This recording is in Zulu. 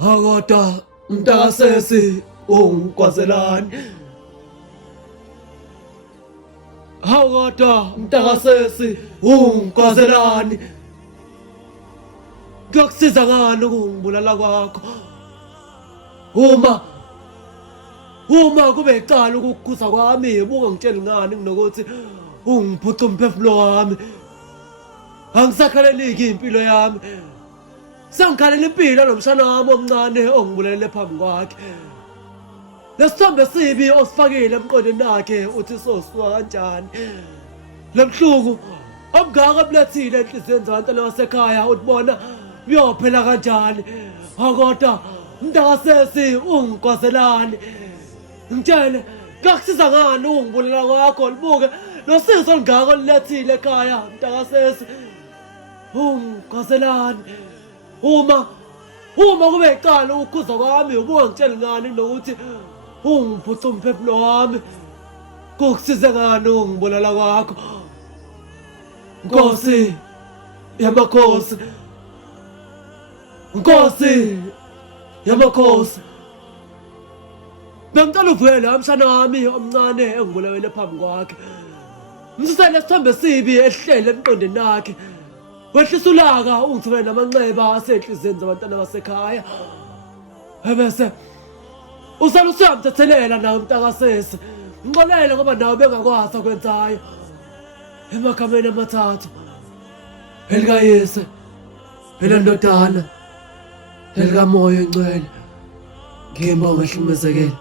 Hakoda mntakasesi ungigwazelani. Hakoda mntakasesi ungigwazelani. Kuyokusiza ngani ukungibulala kwakho? Uma kube icala ukukukhuza kwami ubungangitsheli ngani kunokuthi ungiphuca umphefumulo wami. Angisakhaleleki impilo yami. Sengikhalela impilo nomshana wami omncane ongibulele phambi kwakhe. Lesithombe sibi osifakile emqondweni wakhe uthi sosiwa kanjani. Lemhlungu omngaka obulethile enhliziyweni zabantwana basekhaya utibona uyophela kanjani. Hakoda mntakasesi ungigwazelani. Ngitshele kuyakusiza ngani ukungibulala kwakho libuke nosizo olungaka olulethile ekhaya mntakasesi ungigwazelani. Uma kube icala ukukhuza kwami ubungangitsheli ngani nokuthi ungiphuca umphefumulo wami. Kukusize ngani ukungibulala kwakho? Nkosi yamakhosi, Nkosi yamakhosi, bengicela uvele umshana wami omncane engibulawele phambi kwakhe. Msisele isithombe sibi esihlele emqondweni wakhe. Wehlisa ulaka ungithumele namanxeba asenhliziyweni zabantwana basekhaya. Ebese usale usuyamthethelela nawe mntakasesi. Ngixolele ngoba nawe bengakwazi akwenzayo. Emagameni amathathu elikaYise, elikaNdodana, elikaMoya Oyingcwele, ngiyibonga ehlukumezekile.